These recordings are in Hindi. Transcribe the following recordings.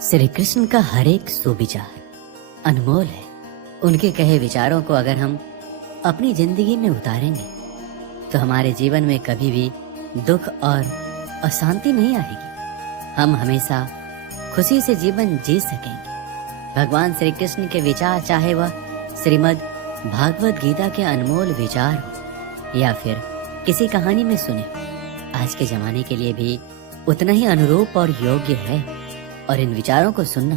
श्री कृष्ण का हर एक सुविचार अनमोल है। उनके कहे विचारों को अगर हम अपनी जिंदगी में उतारेंगे तो हमारे जीवन में कभी भी दुख और अशांति नहीं आएगी। हम हमेशा खुशी से जीवन जी सकेंगे। भगवान श्री कृष्ण के विचार, चाहे वह श्रीमद् भागवत गीता के अनमोल विचार हो या फिर किसी कहानी में सुने, आज के जमाने के लिए भी उतना ही अनुरूप और योग्य है। और इन विचारों को सुनना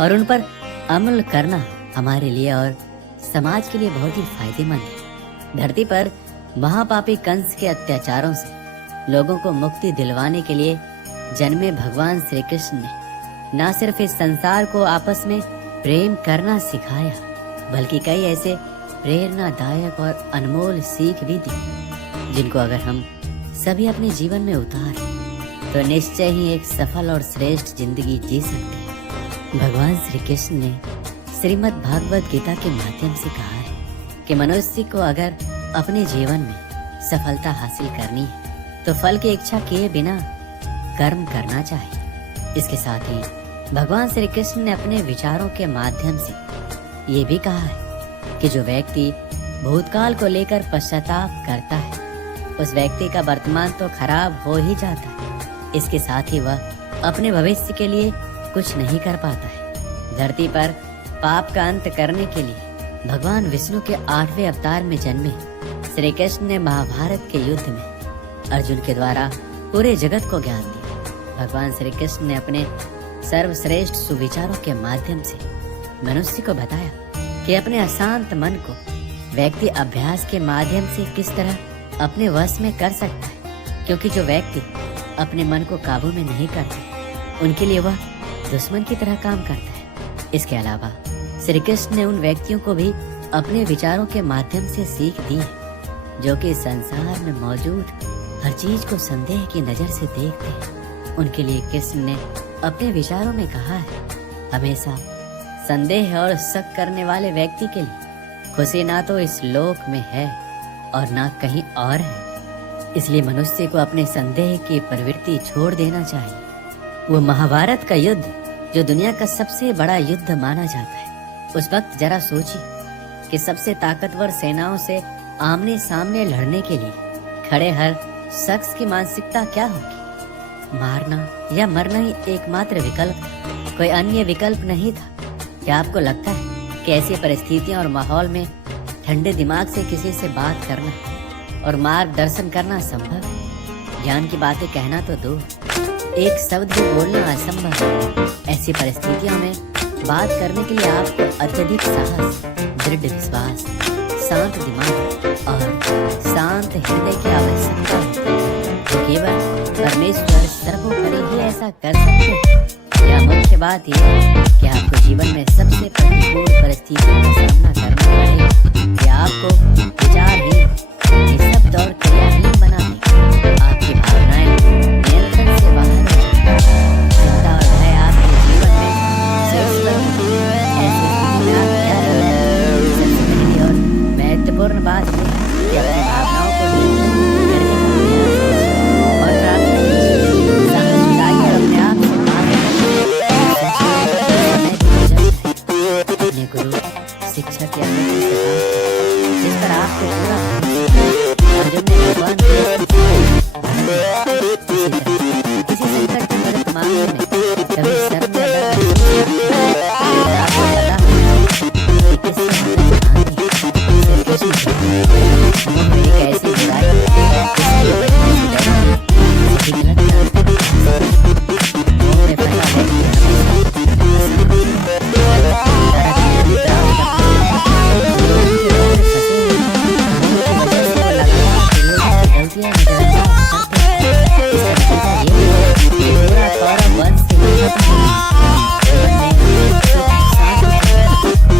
और उन पर अमल करना हमारे लिए और समाज के लिए बहुत ही फायदेमंद है। धरती पर महापापी कंस के अत्याचारों से लोगों को मुक्ति दिलवाने के लिए जन्मे भगवान श्री कृष्ण ने न सिर्फ इस संसार को आपस में प्रेम करना सिखाया, बल्कि कई ऐसे प्रेरणादायक और अनमोल सीख भी दी, जिनको अगर हम सभी अपने जीवन में उतारें तो निश्चय ही एक सफल और श्रेष्ठ जिंदगी जी सकते हैं। भगवान श्री कृष्ण ने श्रीमद् भागवत गीता के माध्यम से कहा है कि मनुष्य को अगर अपने जीवन में सफलता हासिल करनी है तो फल की इच्छा किए बिना कर्म करना चाहिए। इसके साथ ही भगवान श्री कृष्ण ने अपने विचारों के माध्यम से ये भी कहा है कि जो व्यक्ति भूतकाल को लेकर पश्चाताप करता है उस व्यक्ति का वर्तमान तो खराब हो ही जाता है, इसके साथ ही वह अपने भविष्य के लिए कुछ नहीं कर पाता है। धरती पर पाप का अंत करने के लिए भगवान विष्णु के 8वें अवतार में जन्मे श्री कृष्ण ने महाभारत के युद्ध में अर्जुन के द्वारा पूरे जगत को ज्ञान दिया। भगवान श्री कृष्ण ने अपने सर्वश्रेष्ठ सुविचारों के माध्यम से मनुष्य को बताया कि अपने अशांत मन को व्यक्ति अभ्यास के माध्यम से किस तरह अपने वश में कर सकता है, क्योंकि जो व्यक्ति अपने मन को काबू में नहीं करते उनके लिए वह दुश्मन की तरह काम करता है। इसके अलावा श्री कृष्ण ने उन व्यक्तियों को भी अपने विचारों के माध्यम से सीख दी है जो कि संसार में मौजूद हर चीज को संदेह की नजर से देखते हैं। उनके लिए कृष्ण ने अपने विचारों में कहा है, हमेशा संदेह और शक करने वाले व्यक्ति के लिए खुशी ना तो इस लोक में है और ना कहीं और है। इसलिए मनुष्य को अपने संदेह की प्रवृत्ति छोड़ देना चाहिए। वो महाभारत का युद्ध जो दुनिया का सबसे बड़ा युद्ध माना जाता है, उस वक्त जरा सोचिए कि सबसे ताकतवर सेनाओं से आमने सामने लड़ने के लिए खड़े हर शख्स की मानसिकता क्या होगी। मारना या मरना ही एकमात्र विकल्प था, कोई अन्य विकल्प नहीं था। क्या आपको लगता है कि ऐसी परिस्थितियों और माहौल में ठंडे दिमाग से किसी से बात करना और मार्गदर्शन करना संभव है? ज्ञान की बातें कहना तो दूर, एक शब्द भी बोलना असंभव है। ऐसी परिस्थितियों में बात करने के लिए आपको अत्यधिक साहस, दृढ़ विश्वास, शांत दिमाग और शांत हृदय की आवश्यकता है। तो केवल परमेश्वर सर्वोपरि ही ऐसा कर सकते हैं। यह मुख्य बात यह है कि आपको जीवन में सबसे प्रतिकूल परिस्थितियों का सामना करना पड़ेगा कि आपको विचारहीन, शब्द और क्रियाहीन बना दे। आपकी भावनाएं नियंत्रण से बाहर हो जाएं। चिंता और भय आपके जीवन में शीर्ष पर होंगे। ऐसी स्थिति में आप क्या करें? सबसे पहली और महत्वपूर्ण बात यह है कि अपनी भावनाओं को नियंत्रित करने का प्रयास कीजिए और प्रार्थना कीजिए। साहस जुटाइए और अपने आप से मांगे अपने गुरु, शिक्षक या मित्र से बात करें जिस पर आपको पूरा अर्जुन ने भगवान किसी संकट में मदद मांगने में कभी शर्म या डर नहीं। आपको पता है कि किससे मदद मांगनी है। कृष्ण हमें एक ऐसी बुराई जिसकी वजह से डरना, किसी गलत मुंह में फंसा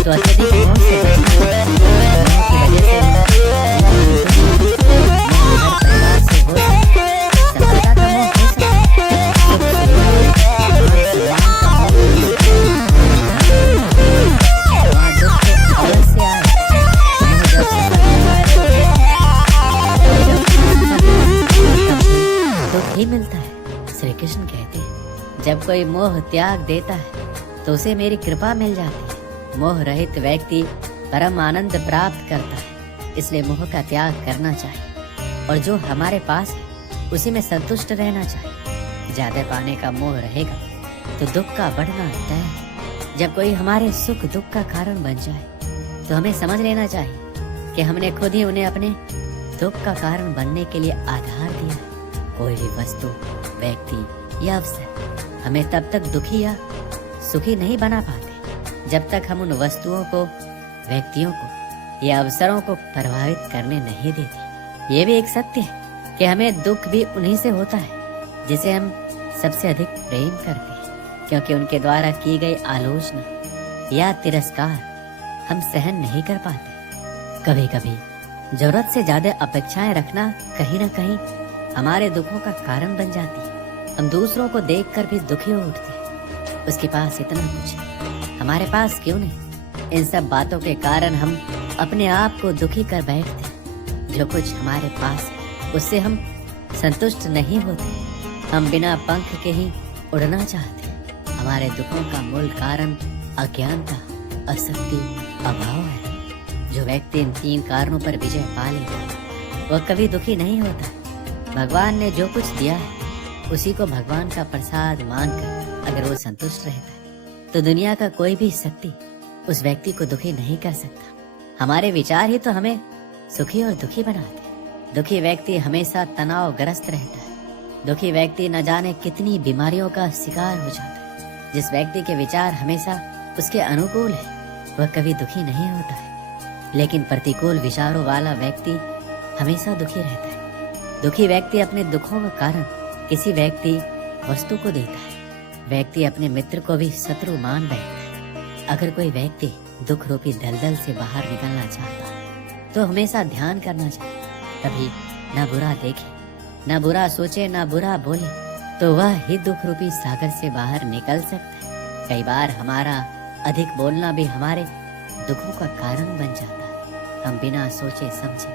तो अत्यधिक मौत से बचना की वजह से परिवार से हो सफलता का मोह हो दुख ही मिलता है। श्री कृष्ण कहते हैं, जब कोई मोह त्याग देता है तो उसे मेरी कृपा मिल जाती है। मोह रहित व्यक्ति परम आनंद प्राप्त करता है, इसलिए मोह का त्याग करना चाहिए और जो हमारे पास है उसी में संतुष्ट रहना चाहिए। ज्यादा पाने का मोह रहेगा तो दुख का बढ़ना तय है। जब कोई हमारे सुख दुख का कारण बन जाए तो हमें समझ लेना चाहिए कि हमने खुद ही उन्हें अपने दुख का कारण बनने के लिए आधार दिया है। कोई भी वस्तु, व्यक्ति या अवसर हमें तब तक दुखी या सुखी नहीं बना पाते जब तक हम उन वस्तुओं को, व्यक्तियों को या अवसरों को प्रभावित करने नहीं देते। ये भी एक सत्य है कि हमें दुख भी उन्हीं से होता है जिसे हम सबसे अधिक प्रेम करते हैं, क्योंकि उनके द्वारा की गई आलोचना या तिरस्कार हम सहन नहीं कर पाते। कभी कभी जरूरत से ज्यादा अपेक्षाएं रखना कहीं ना कहीं हमारे दुखों का कारण बन जाती है। हम दूसरों को देखकर भी दुखी हो उठते हैं। उसके पास इतना कुछ है, हमारे पास क्यों नहीं? इन सब बातों के कारण हम अपने आप को दुखी कर बैठते हैं। जो कुछ हमारे पास है उससे हम संतुष्ट नहीं होते। हम बिना पंख के ही उड़ना चाहते हैं। हमारे दुखों का मूल कारण अज्ञानता, आसक्ति, अभाव है। जो व्यक्ति इन 3 कारणों पर विजय पा लेता है वह कभी दुखी नहीं होता। भगवान ने जो कुछ दिया है उसी को भगवान का प्रसाद मानकर अगर वो संतुष्ट रहता है तो दुनिया का कोई भी शक्ति उस व्यक्ति को दुखी नहीं कर सकता। हमारे विचार ही तो हमें सुखी और दुखी बनाते हैं। दुखी व्यक्ति हमेशा तनावग्रस्त रहता है। दुखी व्यक्ति न जाने कितनी बीमारियों का शिकार हो जाता है। जिस व्यक्ति के विचार हमेशा उसके अनुकूल है वह कभी दुखी नहीं होता है, लेकिन प्रतिकूल विचारों वाला व्यक्ति हमेशा दुखी रहता है। दुखी व्यक्ति अपने दुखों का कारण किसी व्यक्ति, वस्तु को देता है। व्यक्ति अपने मित्र को भी शत्रु मान बैठता है। अगर कोई व्यक्ति दुख रूपी दलदल से बाहर निकलना चाहता है तो हमेशा ध्यान करना चाहिए। कभी न बुरा देखे, न बुरा सोचे, न बुरा बोले तो वह ही दुख रूपी सागर से बाहर निकल सकता है। कई बार हमारा अधिक बोलना भी हमारे दुखों का कारण बन जाता है। हम बिना सोचे समझे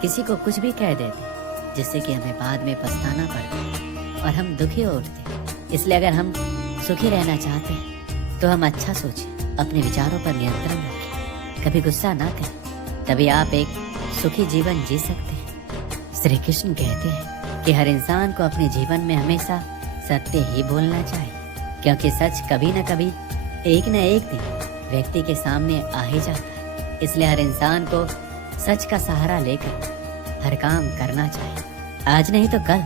किसी को कुछ भी कह देते हैं जिससे कि हमें बाद में पछताना पड़ता है और हम दुखी हो उठते हैं। इसलिए अगर हम सुखी रहना चाहते हैं तो हम अच्छा सोचें, अपने विचारों पर नियंत्रण रखें, कभी गुस्सा ना करें, तभी आप एक सुखी जीवन जी सकते हैं। श्री कृष्ण कहते हैं कि हर इंसान को अपने जीवन में हमेशा सत्य ही बोलना चाहिए, क्योंकि सच कभी न कभी एक न एक दिन व्यक्ति के सामने आ ही जाता है। इसलिए हर इंसान को सच का सहारा लेकर हर काम करना चाहिए। आज नहीं तो कल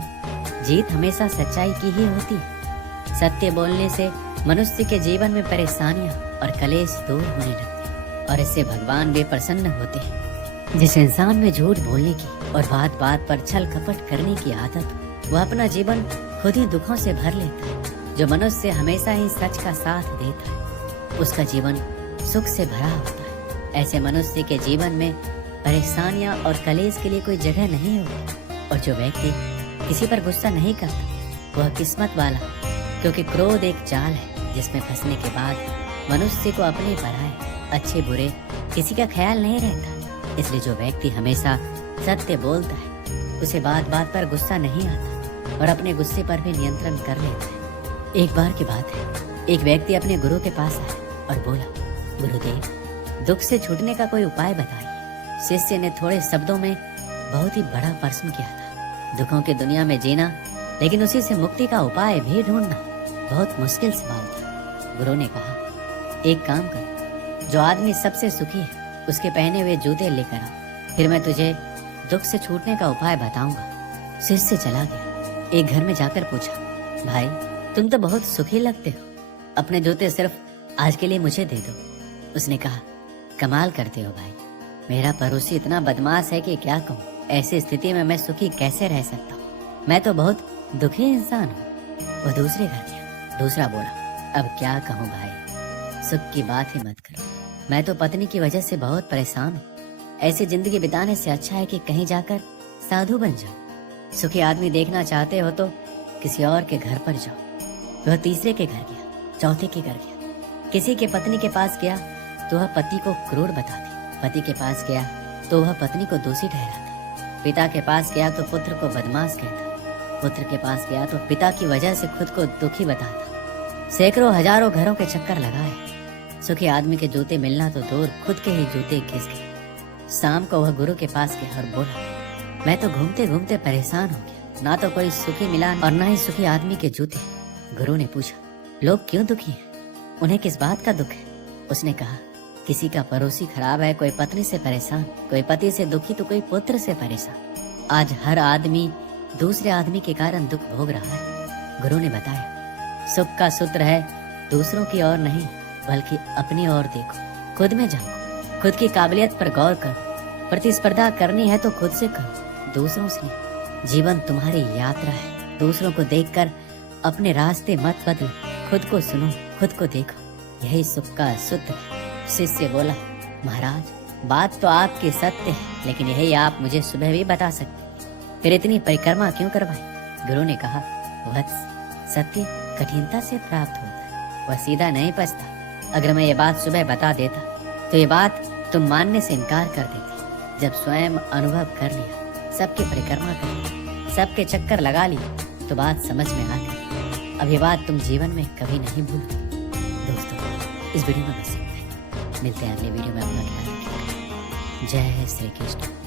जीत हमेशा सच्चाई की ही होती है। सत्य बोलने से मनुष्य के जीवन में परेशानियां और कलेश दूर होने लगते हैं और इससे भगवान भी प्रसन्न होते हैं। जिस इंसान में झूठ बोलने की और बात बात पर छल कपट करने की आदत, वह अपना जीवन खुद ही दुखों से भर लेता है। जो मनुष्य हमेशा ही सच का साथ देता है उसका जीवन सुख से भरा होता है। ऐसे मनुष्य के जीवन में परेशानियां और कलेश के लिए कोई जगह नहीं होती। और जो व्यक्ति किसी पर गुस्सा नहीं करता वह किस्मत वाला, क्योंकि क्रोध एक जाल है जिसमें फंसने के बाद मनुष्य को अपने पराए, अच्छे बुरे किसी का ख्याल नहीं रहता। इसलिए जो व्यक्ति हमेशा सत्य बोलता है उसे बात बात पर गुस्सा नहीं आता और अपने गुस्से पर भी नियंत्रण कर लेता है। एक बार की बात है, एक व्यक्ति अपने गुरु के पास आया और बोला, गुरुदेव, दुख से छूटने का कोई उपाय बताइए। शिष्य ने थोड़े शब्दों में बहुत ही बड़ा प्रश्न किया था। दुखों की दुनिया में जीना, लेकिन उसी से मुक्ति का उपाय भी ढूंढना बहुत मुश्किल सवाल था। गुरु ने कहा, एक काम कर, जो आदमी सबसे सुखी है उसके पहने हुए जूते लेकर आ, फिर मैं तुझे दुख से छूटने का उपाय बताऊंगा। शिष्य चला गया। एक घर में जाकर पूछा, भाई तुम तो बहुत सुखी लगते हो, अपने जूते सिर्फ आज के लिए मुझे दे दो। उसने कहा, कमाल करते हो भाई, मेरा पड़ोसी इतना बदमाश है कि क्या कहूँ। ऐसी स्थिति में मैं सुखी कैसे रह सकता हूँ? मैं तो बहुत दुखी इंसान हूँ। वह दूसरे घर गया। दूसरा बोला, अब क्या कहूँ भाई, सुख की बात ही मत करो। मैं तो पत्नी की वजह से बहुत परेशान हूँ। ऐसी जिंदगी बिताने से अच्छा है कि कहीं जाकर साधु बन जाओ। सुखी आदमी देखना चाहते हो तो किसी और के घर पर जाओ। वह तीसरे के घर गया, चौथे के घर गया। किसी के पत्नी के पास गया तो वह पति को क्रूर बताती, पति के पास गया तो वह पत्नी को दोषी ठहराता, पिता के पास गया तो पुत्र को बदमाश कहता, पुत्र के पास गया तो पिता की वजह से खुद को दुखी बताता। सैकड़ों हजारों घरों के चक्कर लगाए, सुखी आदमी के जूते मिलना तो दूर, खुद के ही जूते घिस गए। शाम को वह गुरु के पास गया और बोला, मैं तो घूमते घूमते परेशान हो गया, ना तो कोई सुखी मिला और ना ही सुखी आदमी के जूते। गुरु ने पूछा, लोग क्यों दुखी हैं? उन्हें किस बात का दुख है? उसने कहा, किसी का पड़ोसी खराब है, कोई पत्नी से परेशान, कोई पति से दुखी तो कोई पुत्र से परेशान। आज हर आदमी दूसरे आदमी के कारण दुख भोग रहा है। गुरु ने बताया, सुख का सूत्र है दूसरों की ओर नहीं बल्कि अपनी ओर देखो, खुद में झांको, खुद की काबिलियत पर गौर करो। प्रतिस्पर्धा करनी है तो खुद से करो, दूसरों से नहीं। जीवन तुम्हारी यात्रा है, दूसरों को देखकर अपने रास्ते मत बदलो, खुद को सुनो, खुद को देखो, यही सुख का सूत्र है। शिष्य बोला, महाराज बात तो आपकी सत्य है, लेकिन यही आप मुझे सुबह भी बता सकते, फिर इतनी परिक्रमा क्यों करवाई? गुरु ने कहा, वत्स, सत्य कठिनता से प्राप्त होता है, वह सीधा नहीं पचता। अगर मैं ये बात सुबह बता देता तो ये बात तुम मानने से इनकार कर देती। जब स्वयं अनुभव कर लिया, सबकी परिक्रमा कर ली, सबके चक्कर लगा लिए, तो बात समझ में आ गई। अब ये बात तुम जीवन में कभी नहीं भूलोगे। दोस्तों, इस वीडियो में बस इतना ही। मिलते हैं अगले वीडियो में। अपना ख्याल रखिएगा। जय श्री कृष्ण।